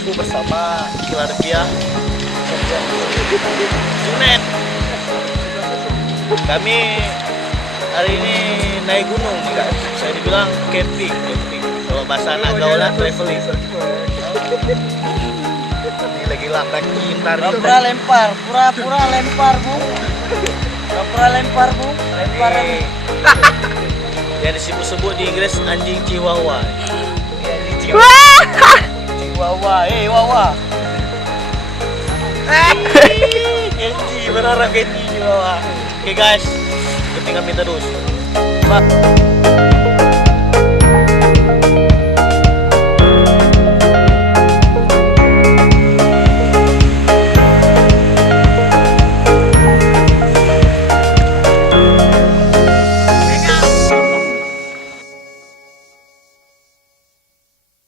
aku bersama Kilarpia Junet. Kami hari ini naik gunung nih guys. Saya dibilang camping. Kalau bahasa anak gaulan traveling. Ini lagi laprak pintar. Pura lempar bu. Pura lempar bu. Lemparan. Yang disebut di Inggris anjing Chihuahua. Chihuahua, Wawa. Kenji, berharap Kenji Chihuahua. Oke guys, ikuti kami terus. Bye.